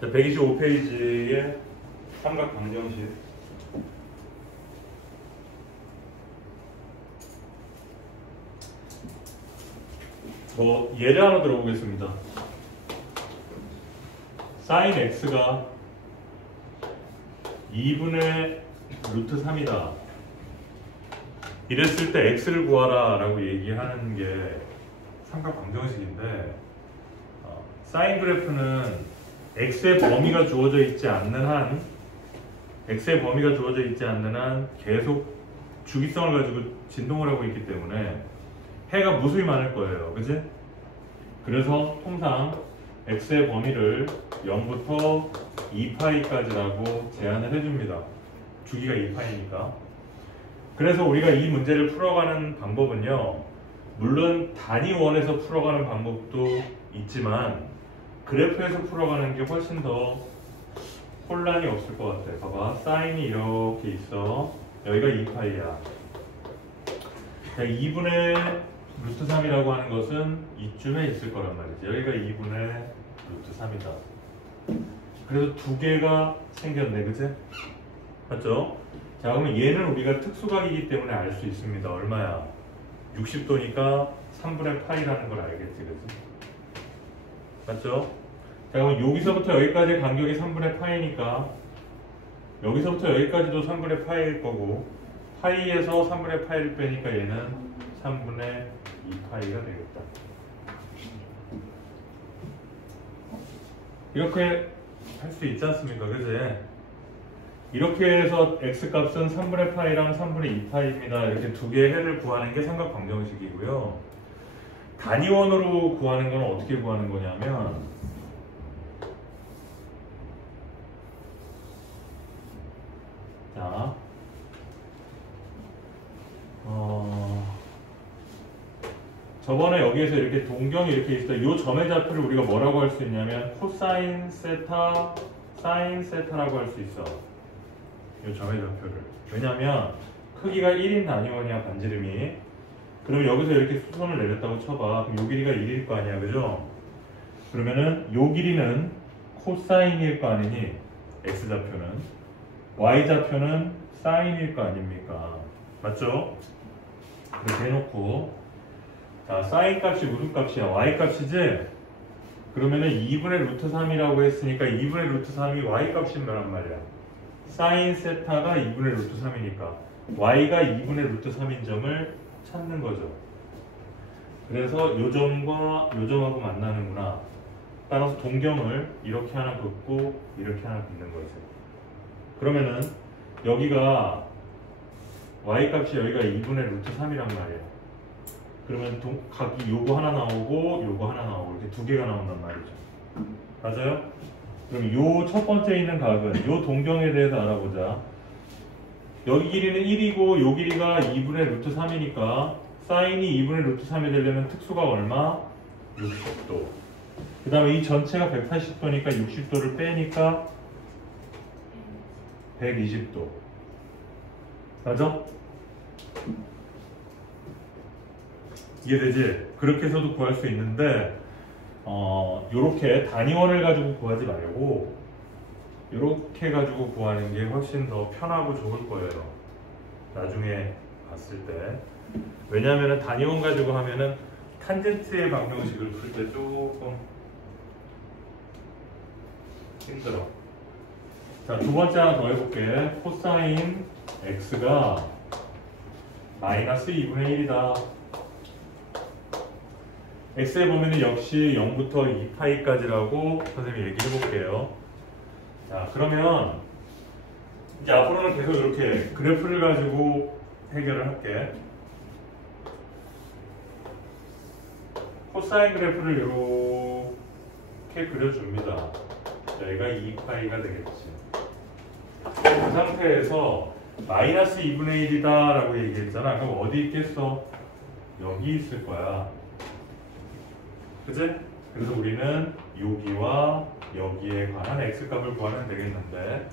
125페이지의 삼각 방정식. 예를 하나 들어보겠습니다. sin x가 2분의 루트 3이다. 이랬을 때 x를 구하라 라고 얘기하는 게 삼각 방정식인데, 사인 그래프는 x의 범위가 주어져 있지 않는 한 계속 주기성을 가지고 진동을 하고 있기 때문에 해가 무수히 많을 거예요. 그치? 그래서 통상 x의 범위를 0부터 2파이까지라고 제한을 해줍니다. 주기가 2파이니까. 그래서 우리가 이 문제를 풀어가는 방법은요, 물론 단위원에서 풀어가는 방법도 있지만 그래프에서 풀어가는 게 훨씬 더 혼란이 없을 것 같아요. 봐봐, 사인이 이렇게 있어. 여기가 2파이야. 2분의 루트 3이라고 하는 것은 이쯤에 있을 거란 말이지. 여기가 2분의 루트 3이다. 그래서 두 개가 생겼네, 그치? 맞죠? 자, 그러면 얘는 우리가 특수각이기 때문에 알 수 있습니다. 얼마야? 60도니까 3분의 파이라는 걸 알겠지, 그치? 맞죠? 자, 그럼 여기서부터 여기까지의 간격이 3분의 파이니까 여기서부터 여기까지도 3분의 파이일 거고, 파이에서 3분의 파이를 빼니까 얘는 3분의 2파이가 되겠다. 이렇게 할 수 있지 않습니까? 그지? 이렇게 해서 x값은 3분의 파이랑 3분의 2파이입니다. 이렇게 두 개의 해를 구하는 게 삼각 방정식이고요. 단위원으로 구하는 건 어떻게 구하는 거냐면, 자, 저번에 여기에서 이렇게 동경이 이렇게 있을 때 이 점의 좌표를 우리가 뭐라고 할 수 있냐면 코사인 세타, 사인 세타라고 할 수 있어. 이 점의 좌표를. 왜냐면 크기가 1인 단위원이야, 반지름이. 그럼 여기서 이렇게 수선을 내렸다고 쳐봐. 그럼 요 길이가 1일 거 아니야, 그죠? 그러면은 요 길이는 코사인일 거 아니니, x좌표는. y좌표는 사인일 거 아닙니까? 맞죠? 이렇게 해놓고, 자, 사인 값이 무슨 값이야? y 값이지? 그러면은 2분의 루트 3이라고 했으니까 2분의 루트 3이 y 값인 거란 말이야. 사인 세타가 2분의 루트 3이니까 y가 2분의 루트 3인 점을 찾는 거죠. 그래서 요 점과 요 점하고 만나는구나. 따라서 동경을 이렇게 하나 긋고 이렇게 하나 긋는 거죠. 그러면은 여기가 y 값이 여기가 2분의 루트 3이란 말이에요. 그러면 각이 요거 하나 나오고 요거 하나 나오고 이렇게 두 개가 나온단 말이죠. 맞아요? 그럼 요 첫 번째 있는 각은 요 동경에 대해서 알아보자. 여기 길이는 1이고 요 길이가 2분의 루트 3이니까 사인이 2분의 루트 3이 되려면 특수가 얼마? 60도. 그 다음에 이 전체가 180도니까 60도를 빼니까 120도. 맞아? 이해되지? 그렇게 해서도 구할 수 있는데, 요렇게 단위원을 가지고 구하지 말고 요렇게 가지고 구하는 게 훨씬 더 편하고 좋을 거예요. 나중에 봤을 때. 왜냐하면 단위원 가지고 하면은 탄젠트의 방정식을 풀 때 조금 힘들어. 자, 두 번째 하나 더 해볼게. 코사인 x가 마이너스 2분의 1이다. x의 범위는 역시 0부터 2파이까지라고 선생님이 얘기해 볼게요. 자, 그러면 이제 앞으로는 계속 이렇게 그래프를 가지고 해결을 할게. 코사인 그래프를 이렇게 그려줍니다. 여기가 2파이가 되겠지. 그 상태에서 마이너스 2분의 1이다 라고 얘기했잖아. 그럼 어디 있겠어? 여기 있을 거야. 그치? 그래서 우리는 여기와 여기에 관한 x값을 구하면 되겠는데,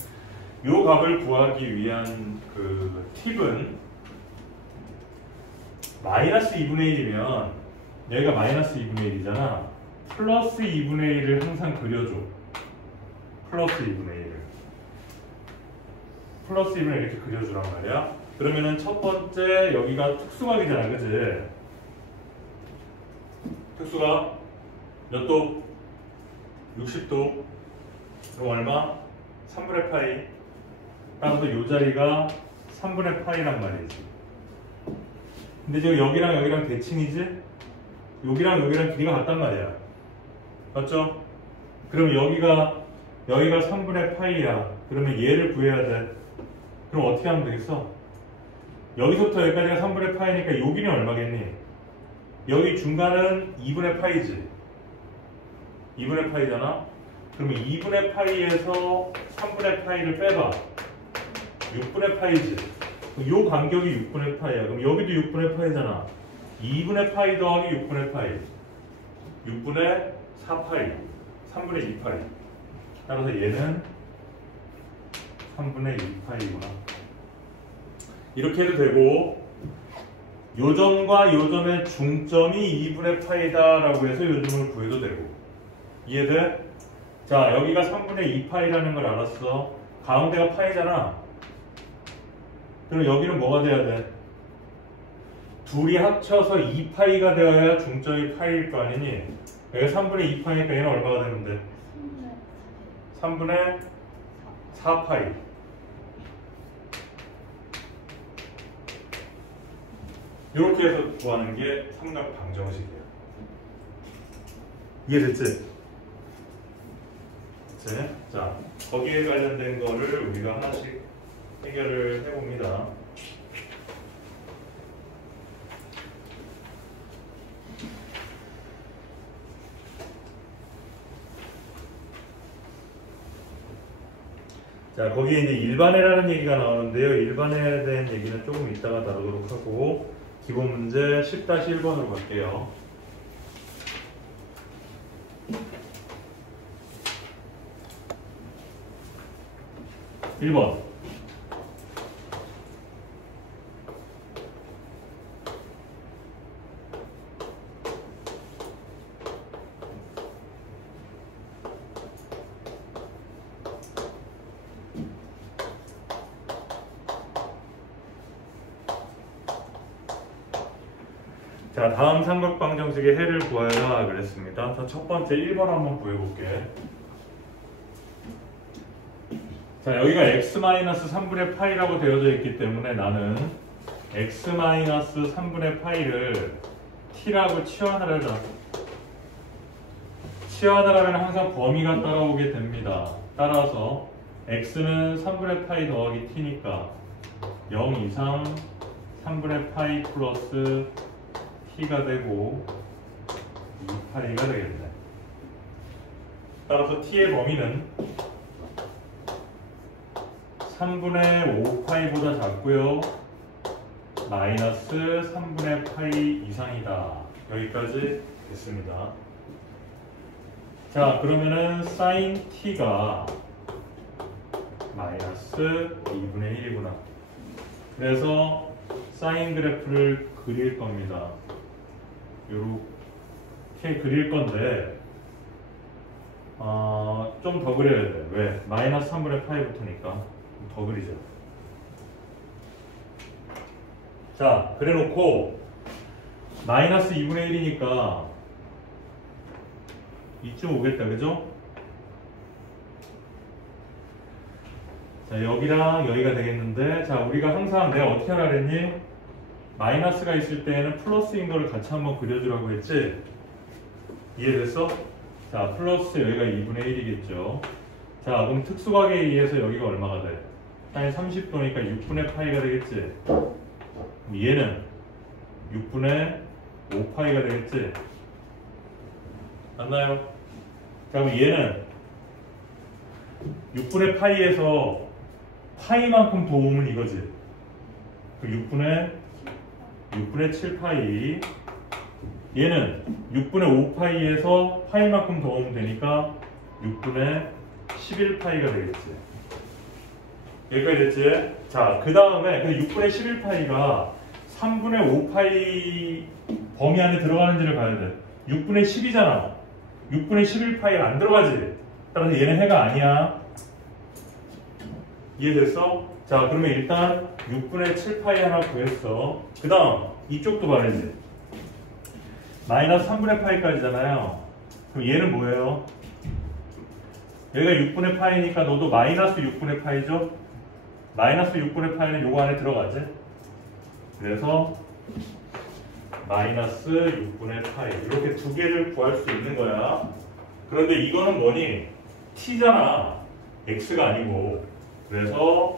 이 값을 구하기 위한 그 팁은 마이너스 2분의 1이면 여기가 마이너스 2분의 1이잖아. 플러스 2분의 1을 항상 그려줘. 플러스 2분의 1을. 플러스 2분의 1 이렇게 그려주란 말이야. 그러면은 첫 번째 여기가 특수각이잖아, 그치? 특수각 몇 도? 60도. 그럼 얼마? 3분의 파이. 따라서 이 자리가 3분의 파이란 말이지. 근데 지금 여기랑 여기랑 대칭이지? 여기랑 여기랑 길이가 같단 말이야. 맞죠? 그럼 여기가 3분의 파이야. 그러면 얘를 구해야 돼. 그럼 어떻게 하면 되겠어? 여기서부터 여기까지가 3분의 파이니까 여기는 얼마겠니? 여기 중간은 2분의 파이지. 2분의 파이잖아? 그러면 2분의 파이에서 3분의 파이를 빼봐. 6분의 파이지. 요 간격이 6분의 파이야. 그럼 여기도 6분의 파이잖아. 2분의 파이 더하기 6분의 파이. 6분의 4파이. 3분의 2파이. 따라서 얘는 3분의 2파이구나. 이렇게 해도 되고, 요점과 요점의 중점이 2분의 파이다 라고 해서 요점을 구해도 되고. 이해돼? 자, 여기가 3분의 2파이라는 걸 알았어. 가운데가 파이잖아. 그럼 여기는 뭐가 돼야 돼? 둘이 합쳐서 2파이가 되어야 중점이 파이일 거 아니니? 여기가 3분의 2파이니까 얘는 얼마가 되는데? 3분의 4파이. 이렇게 해서 구하는 게 삼각 방정식이야. 이해됐지? 그치? 자, 거기에 관련된 거를 우리가 하나씩 해결을 해봅니다. 자, 거기에 이제 일반회라는 얘기가 나오는데요. 일반회에 대한 얘기는 조금 이따가 다루도록 하고, 기본 문제 10-1번으로 갈게요. 1번. 자, 다음 삼각방정식의 해를 구하여라 그랬습니다. 자, 첫 번째 1번 한번 구해볼게. 자, 여기가 x-3분의 파이라고 되어져 있기 때문에 나는 x-3분의 파이를 t라고 치환을 하자. 치환을 하면 항상 범위가 따라오게 됩니다. 따라서 x는 3분의 파이 더하기 t니까 0 이상 3분의 파이 플러스 t가 되고 2파이가 되겠네. 따라서 t의 범위는 3분의 5파이보다 작고요. 마이너스 3분의 파이 이상이다. 여기까지 됐습니다. 자, 그러면은 sin t가 마이너스 2분의 1이구나. 그래서 사인 그래프를 그릴 겁니다. 이렇게 그릴 건데 좀 더 그려야 돼. 왜? 마이너스 3분의 파이부터니까 더 그리죠. 자, 그래 놓고 마이너스 2분의 1이니까 이쯤 오겠다, 그죠? 자, 여기랑 여기가 되겠는데, 자, 우리가 항상 내가 어떻게 하라 그랬니? 마이너스가 있을 때에는 플러스인 거를 같이 한번 그려주라고 했지? 이해됐어? 자, 플러스 여기가 2분의 1이겠죠. 자, 그럼 특수각에 의해서 여기가 얼마가 돼? 사인 30도니까 6분의 파이가 되겠지? 얘는 6분의 5파이가 되겠지? 맞나요? 자, 그럼 얘는 6분의 파이에서 파이만큼 도움은 이거지. 그 6분의 7파이. 얘는 6분의 5파이에서 파이만큼 더하면 되니까 6분의 11파이가 되겠지. 여기까지 됐지? 자, 그 다음에 그 6분의 11파이가 3분의 범위 안에 들어가는지를 봐야 돼. 6분의 10이잖아. 6분의 11파이가 안 들어가지. 따라서 얘는 해가 아니야. 이해됐어? 자, 그러면 일단 6분의 7파이 하나 구했어. 그 다음 이쪽도 봐야지. 마이너스 3분의 파이까지잖아요. 그럼 얘는 뭐예요? 여기가 6분의 파이니까 너도 마이너스 6분의 파이죠? 마이너스 6분의 파이는 요거 안에 들어가지? 그래서 마이너스 6분의 파이 이렇게 두 개를 구할 수 있는 거야. 그런데 이거는 뭐니? t잖아. x가 아니고. 그래서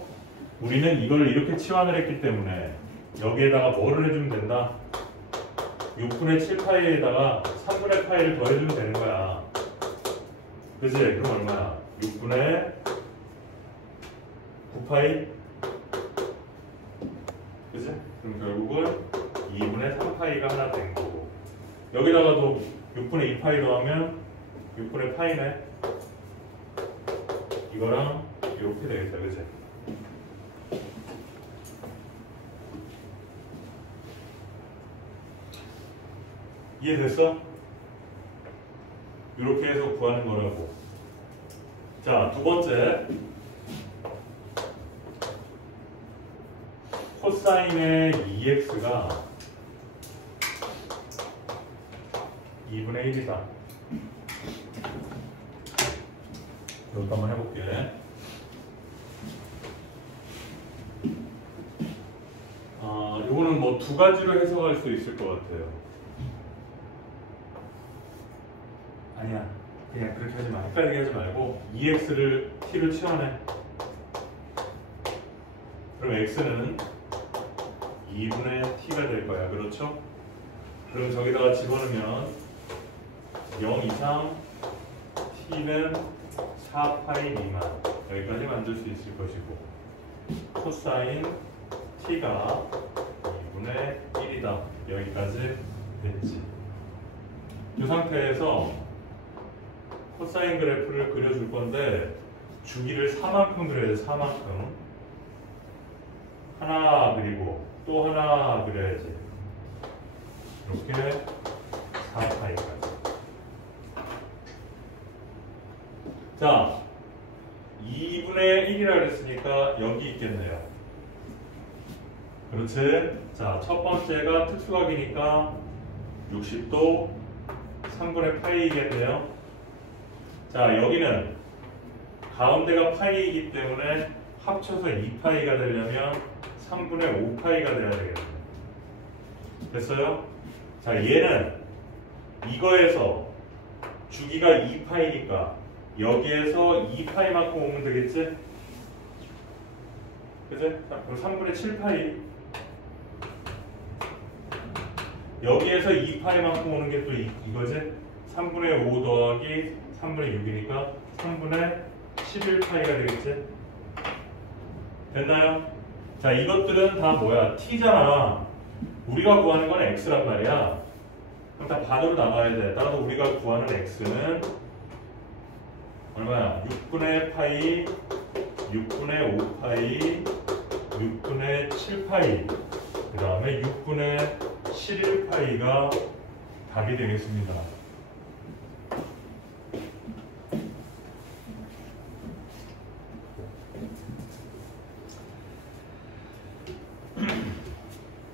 우리는 이걸 이렇게 치환을 했기 때문에 여기에다가 뭐를 해주면 된다? 6분의 7파이에다가 3분의 파이를 더해주면 되는 거야. 그치? 그럼 얼마야? 6분의 9파이? 그치? 그럼 결국은 2분의 3파이가 하나 된 거고, 여기다가도 6분의 2파이 더하면 6분의 파이네. 이거랑 이렇게 되겠다. 그치? 이해됐어? 이렇게 해서 구하는 거라고. 자, 두 번째. 코사인의 2x가 2분의 1이다. 이것도 한번 해볼게. 이거는 뭐 두 가지로 해석할 수 있을 것 같아요. 아니야, 그냥 그렇게 하지 마. 헷갈리게 하지 말고 2x를 t로 치환해. 그럼 x는 2분의 t가 될 거야. 그렇죠? 그럼 저기다가 집어넣으면 0 이상 t는 4파이 미만, 여기까지 만들 수 있을 것이고, 코사인 t가 2분의 1이다. 여기까지 됐지. 이 상태에서 코사인 그래프를 그려줄 건데 주기를 4만큼 그려야 돼. 4만큼. 하나 그리고 또 하나 그려야지. 이렇게 4파이까지. 자, 2분의 1이라 그랬으니까 여기 있겠네요. 그렇지? 자, 첫 번째가 특수각이니까 60도 3분의 파이이겠네요. 자, 여기는 가운데가 파이이기 때문에 합쳐서 2파이가 되려면 3분의 5파이가 돼야 되겠네요. 됐어요? 자, 얘는 이거에서 주기가 2파이니까 여기에서 2파이만큼 오면 되겠지? 그치? 자, 그럼 3분의 7파이. 여기에서 2파이만큼 오는 게 또 이거지? 3분의 5 더하기 3분의 6이니까 3분의 11파이가 되겠지? 됐나요? 자, 이것들은 다 뭐야? t잖아. 우리가 구하는 건 x란 말이야. 그럼 다 반으로 나가야 돼. 따라서 우리가 구하는 x는 얼마야? 6분의 파이, 6분의 5파이, 6분의 7파이, 그 다음에 6분의 11파이가 답이 되겠습니다.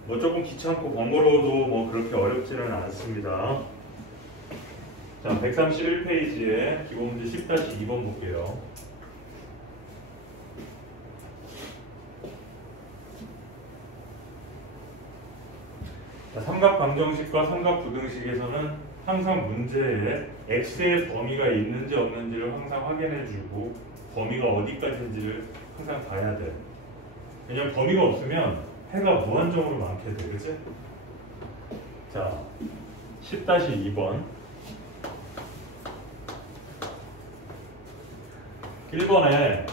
뭐 조금 귀찮고 번거로워도 뭐 그렇게 어렵지는 않습니다. 자, 131페이지에 기본문제 10-2번 볼게요. 자, 삼각방정식과 삼각부등식에서는 항상 문제에 x의 범위가 있는지 없는지를 항상 확인해주고 범위가 어디까지인지를 항상 봐야 돼. 왜냐면 범위가 없으면 해가 무한정으로 많게 돼. 그치? 자, 10-2번 1번에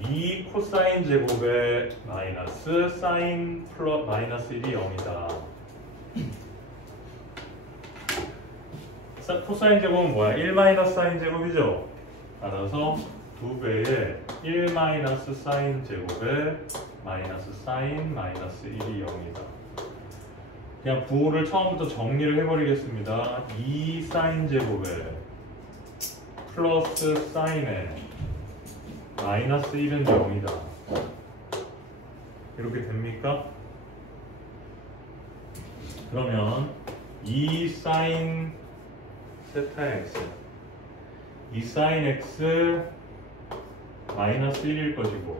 2 코사인 제곱의 마이너스 사인 플러스 마이너스 1이 0이다. 코사인 제곱은 뭐야? 1 마이너스 사인 제곱이죠? 따라서 2배의 1 마이너스 사인 제곱의 마이너스 사인 마이너스 1이 0이다. 그냥 부호를 처음부터 정리를 해버리겠습니다. 2 사인 제곱에 플러스 사인에 마이너스 1은 0이다. 이렇게 됩니까? 그러면 2 사인 세타 x 2 사인 x 마이너스 1일 것이고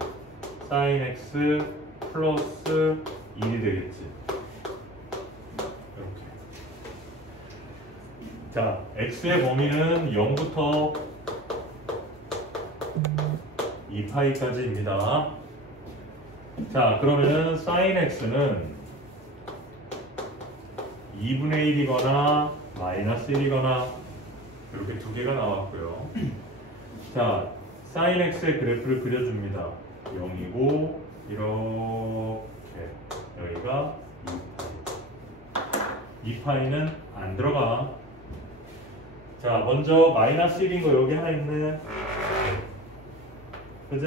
사인 x 플러스 1이 되겠지. 이렇게. 자, x의 범위는 0부터 2파이까지입니다. 자, 그러면은 사인 x는 2분의 1이거나 마이너스 1이거나 이렇게 두 개가 나왔고요. 자, 사인 x의 그래프를 그려줍니다. 0이고 이렇게 여기가 2파이. 2파이는 안 들어가. 자, 먼저 마이너스 1인 거 여기 하나 있네. 그지?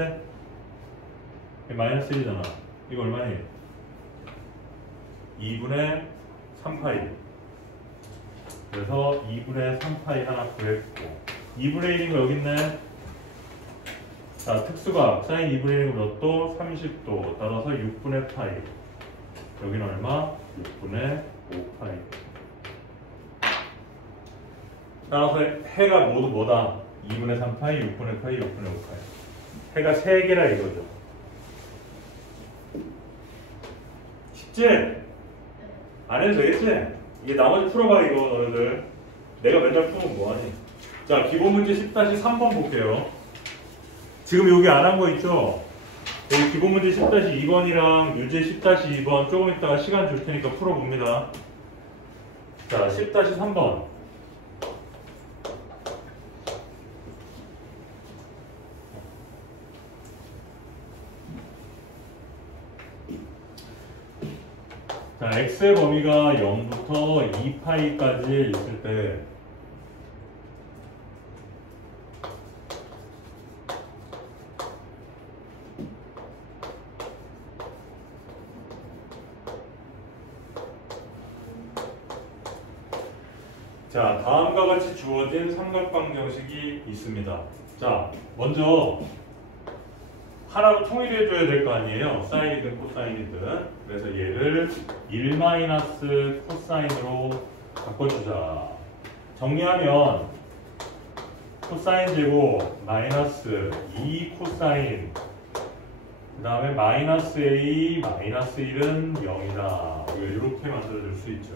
마이너스 1이잖아. 이거 얼마니? 2분의 3파이. 그래서 2분의 3파이 하나 구했고 2분의 1인 거 여기 있네. 자, 특수각 사인 2분의 1은 몇 도? 30도. 따라서 6분의 파이. 여기는 얼마? 6분의 5파이. 따라서 해가 모두 뭐다? 2분의 3파이, 6분의 파이, 6분의 5파이. 해가 3개라 이거죠. 쉽지? 안 해도 되겠지? 이게 나머지 풀어봐 이거 너희들. 내가 맨날 풀면 뭐하니? 자, 기본 문제 10-3번 볼게요. 지금 여기 안 한 거 있죠? 여기 기본 문제 10-2번이랑 유제 10-2번 조금 있다가 시간 줄 테니까 풀어봅니다. 자, 10-3번. 자, x의 범위가 0부터 2파이까지 있을 때 자, 다음과 같이 주어진 삼각방정식이 있습니다. 자, 먼저 하나로 통일해줘야 될 거 아니에요. 사인이든 코사인이든. 그래서 얘를 1 마이너스 코사인으로 바꿔주자. 정리하면 코사인 제곱 마이너스 2 코사인 그 다음에 마이너스 a 마이너스 1은 0이다. 이렇게 만들어줄 수 있죠.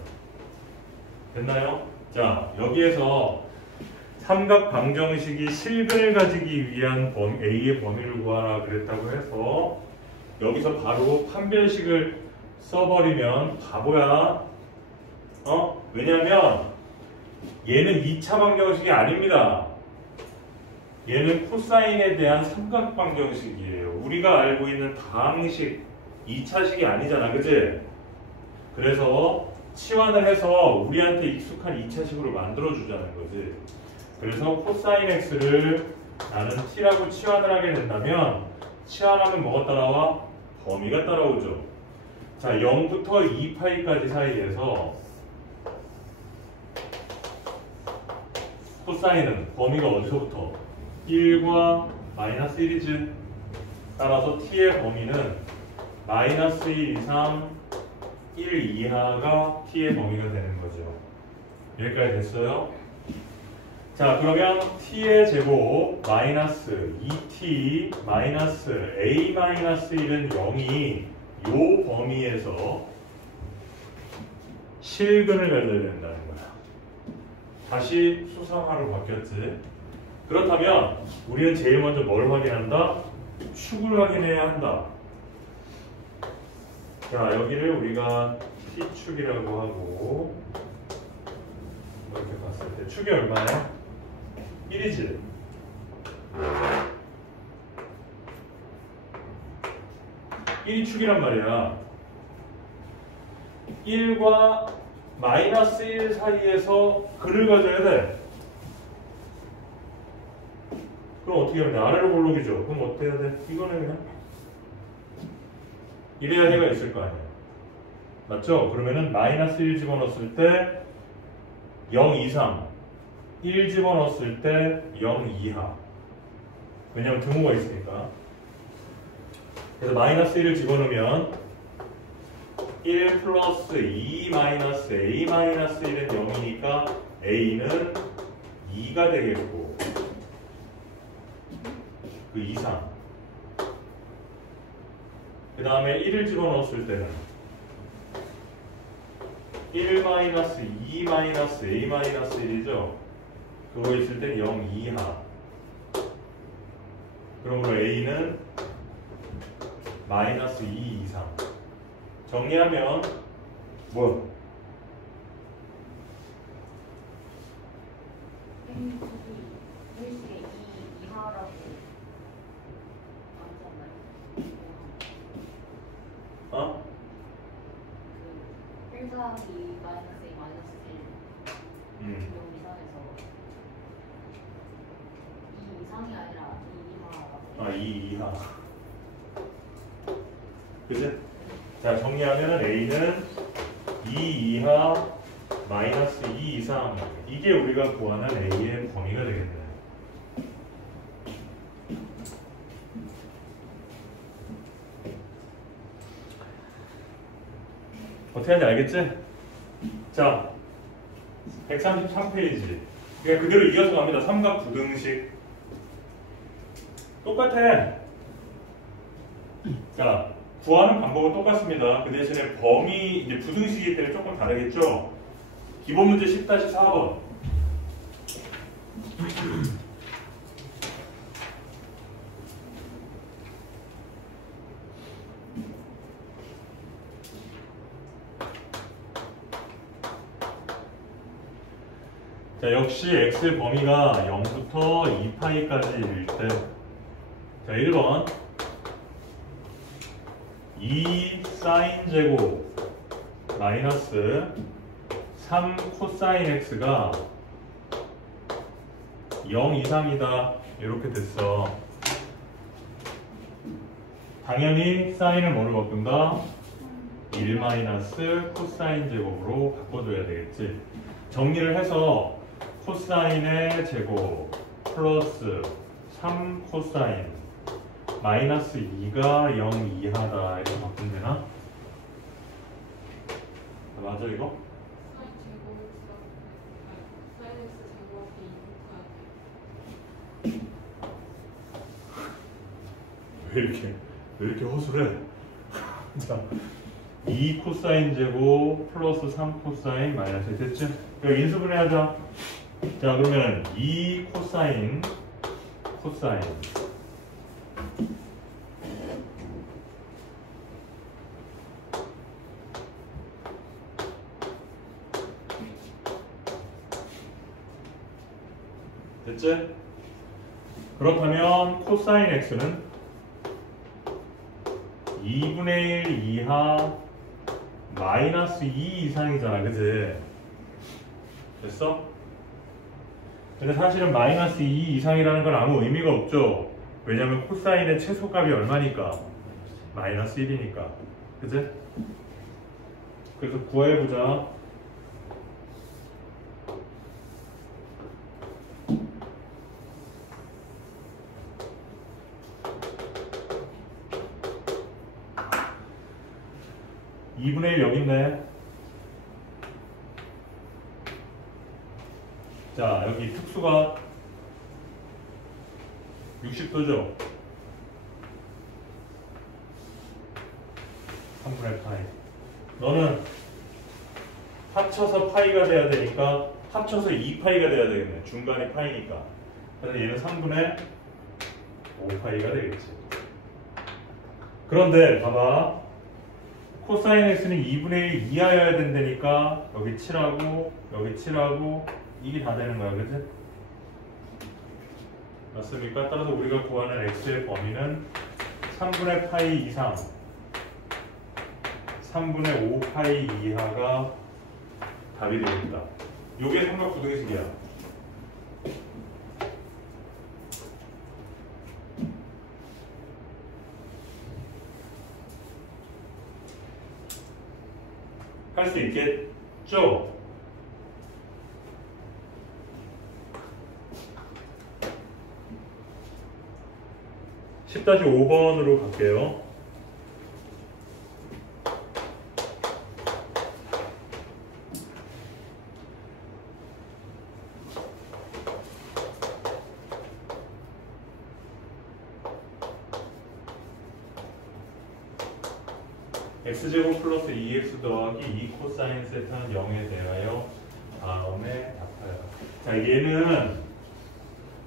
됐나요? 자, 여기에서 삼각 방정식이 실근을 가지기 위한 A의 범위를 구하라 그랬다고 해서 여기서 바로 판별식을 써버리면 바보야. 왜냐면 얘는 2차 방정식이 아닙니다. 얘는 코사인에 대한 삼각 방정식이에요. 우리가 알고 있는 다항식 2차식이 아니잖아. 그치? 그래서 치환을 해서 우리한테 익숙한 2차식으로 만들어주자는 거지. 그래서 코사인 x를 나는 t라고 치환을 하게 된다면 치환하면 뭐가 따라와? 범위가 따라오죠. 자, 0부터 2파이까지 사이에서 코사인은 범위가 어디서부터? 1과 마이너스 1이지. 따라서 t의 범위는 마이너스 1 이상 1 이하가 t의 범위가 되는 거죠. 여기까지 됐어요? 자, 그러면 t의 제곱 마이너스 2t 마이너스 a 마이너스 1은 0이 요 범위에서 실근을 가져야 된다는 거야. 다시 수성화로 바뀌었지. 그렇다면 우리는 제일 먼저 뭘 확인한다? 축을 확인해야 한다. 자, 여기를 우리가 t축이라고 하고 이렇게 봤을 때 축이 얼마야? 1이지. 일이 축이란 말이야. 1과 마이너스 1 사이에서 근을 가져야 돼. 그럼 어떻게 하면 돼? 아래로 볼록이죠. 그럼 어떻게 해야 돼? 이거는 그냥 이래야 해가 있을 거 아니야. 맞죠? 그러면은 마이너스 1 집어넣었을 때 0 이상, 1 집어넣었을 때 0 이하. 왜냐면 등호가 있으니까. 그래서 마이너스 1을 집어넣으면 1 플러스 2 마이너스 a 마이너스 1은 0이니까 a는 2가 되겠고 그 이상. 그 다음에 1을 집어넣었을 때는 1 마이너스 2 마이너스 a 마이너스 1이죠. 그거 있을 땐 0 이하. 그러므로 a는 마이너스 2 이상. 정리하면 뭐? 어? 1 더하기 마이너스 2 마이너스 1 0 이상에서 2 이상이 아니라 2 이하라고. 아, 2 이하. 그치? 자, 정리하면 a는 2 이하 마이너스 2 이상. 이게 우리가 구하는 a의 범위가 되겠네. 어떻게 하는지 알겠지? 자, 133페이지. 그냥 그대로 이어서 갑니다. 삼각 부등식. 똑같아. 자, 구하는 방법은 똑같습니다. 그 대신에 범위, 이제 부등식이기 때문에 조금 다르겠죠? 기본 문제 10-4번. 자, 역시 x의 범위가 0부터 2파이까지일 때, 자, 1번 2 사인 제곱 마이너스 3 코사인 x가 0 이상이다. 이렇게 됐어. 당연히 사인을 뭐로 바꾼다? 1 마이너스 코사인 제곱으로 바꿔줘야 되겠지. 정리를 해서 코사인의 제곱 플러스 3 코사인 마이너스 2가 0 이하다. 이렇게 바꾸면 되나? 맞아 이거? 왜 이렇게 허술해? 자, 2 코사인 제곱 플러스 3 코사인 마이너스 됐지? 여기 인수분해하자. 자, 그러면 2 코사인 됐지? 그렇다면 코사인 x는 2분의 1 이하 마이너스 2 이상이잖아. 그치? 됐어? 근데 사실은 마이너스 2 이상이라는 건 아무 의미가 없죠. 왜냐면 코사인의 최소값이 얼마니까? 마이너스 1이니까. 그치? 그래서 구해보자. (2분의 1) 여기 있네. 자, 여기 특수가 60도죠? 3분의 파이. 너는 합쳐서 파이가 돼야 되니까 합쳐서 2파이가 돼야 되겠네. 중간이 파이니까. 그래서 얘는 3분의 5파이가 되겠지. 그런데 봐봐. 코사인 x는 2분의 1 이하여야 된다니까 여기 7하고 여기 7하고 이게 다 되는 거야. 그치? 맞습니까? 따라서 우리가 구하는 x의 범위는 3분의 파이 이상 3분의 5파이 이하가 답이 됩니다. 요게 삼각 부등식이야. 수 있겠죠? (10-5번으로) 갈게요. x제곱 플러스 2x 더하기 2 코사인 세타는 0에 대하여 다음에 답하여. 자, 얘는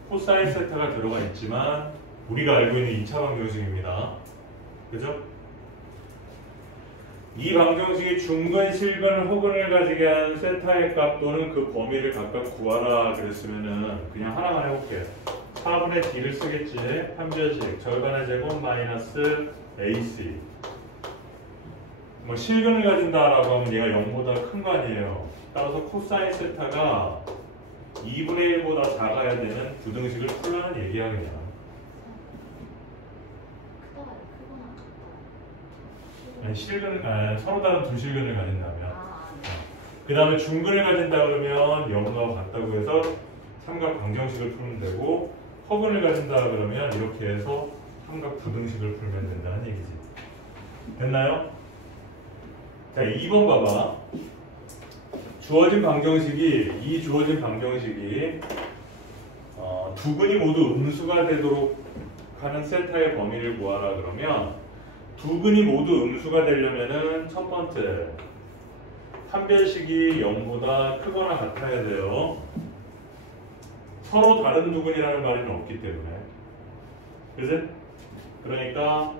코사인 세타가 들어가 있지만 우리가 알고 있는 2차 방정식입니다. 그죠? 이 방정식이 중근, 실근, 허근을 가지게 한 세타의 값 또는 그 범위를 각각 구하라 그랬으면은 그냥 하나만 해볼게요. 4분의 d를 쓰겠지. 판별식 절반의 제곱 마이너스 ac. 뭐 실근을 가진다라고 하면 얘가 0보다 큰 거 아니에요. 따라서 코사인 세타가 2분의 1보다 작아야 되는 부등식을 풀라는 얘기야 그냥. 크거나 크거나 같다. 아니 실근을 서로 다른 두 실근을 가진다면. 네. 그 다음에 중근을 가진다 그러면 0과 같다고 해서 삼각 방정식을 풀면 되고, 허근을 가진다 그러면 이렇게 해서 삼각 부등식을 풀면 된다는 얘기지. 됐나요? 자, 2번 봐봐. 주어진 방정식이, 이 주어진 방정식이 두 근이 모두 음수가 되도록 하는 세타의 범위를 구하라 그러면, 두 근이 모두 음수가 되려면은 첫 번째 판별식이 0보다 크거나 같아야 돼요. 서로 다른 두 근이라는 말은 없기 때문에. 그지? 그러니까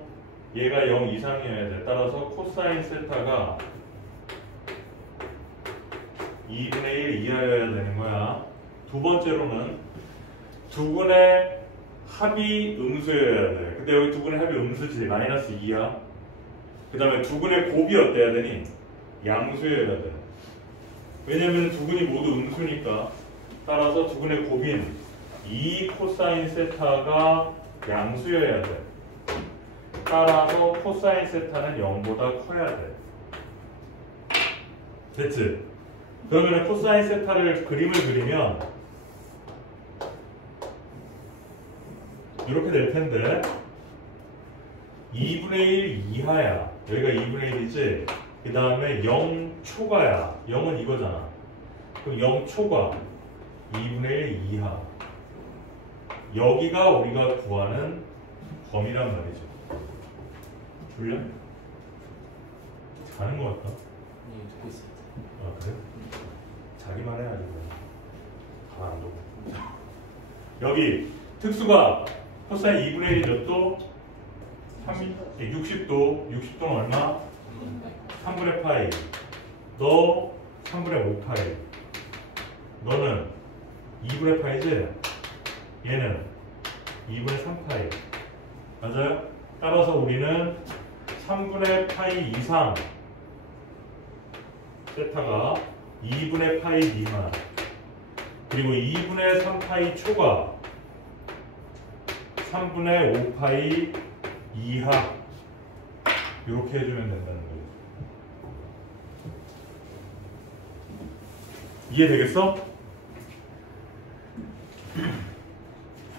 얘가 0 이상이어야 돼. 따라서 코사인 세타가 2분의 1 이하여야 되는 거야. 두 번째로는 두 근의 합이 음수여야 돼. 근데 여기 두 근의 합이 음수지. 마이너스 2야. 그 다음에 두 근의 곱이 어때야 되니? 양수여야 돼. 왜냐면 두 근이 모두 음수니까. 따라서 두 근의 곱인 2 코사인 세타가 양수여야 돼. 따라서 코사인 세타는 0보다 커야 돼. 됐지? 그러면 코사인 세타를 그림을 그리면 이렇게 될 텐데, 2분의 1 이하야. 여기가 2분의 1이지? 그 다음에 0 초과야. 0은 이거잖아. 그럼 0 초과 2분의 1 이하. 여기가 우리가 구하는 범위란 말이죠. 졸려? 자는 것 같다. 네, 듣고 있습니다. 아, 그래? 자기만 해야지. 가만 안 두고. 여기 특수가 코사인 2분의 1이 몇 도? 60도. 60도는 얼마? 3분의 파이. 너 3분의 5 파이. 너는 2분의 파이지? 얘는 2분의 3 파이. 맞아요? 따라서 우리는 3분의 파이 이상 세타가 2분의 파이 미만, 그리고 2분의 3 파이 초과 3분의 5 파이 이하, 이렇게 해주면 된다는 거예요. 이해되겠어?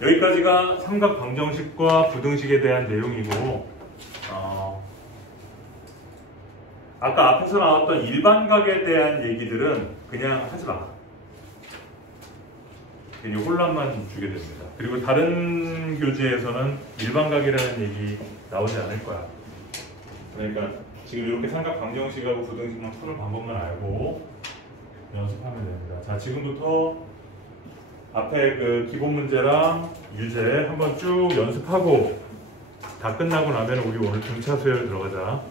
여기까지가 삼각 방정식과 부등식에 대한 내용이고, 아까 앞에서 나왔던 일반각에 대한 얘기들은 그냥 하지 마. 괜히 혼란만 주게 됩니다. 그리고 다른 교재에서는 일반각이라는 얘기 나오지 않을 거야. 그러니까 지금 이렇게 삼각 방정식하고 부등식만 푸는 방법만 알고 연습하면 됩니다. 자, 지금부터 앞에 그 기본 문제랑 유제 한번 쭉 연습하고 다 끝나고 나면 우리 오늘 등차 수열 들어가자.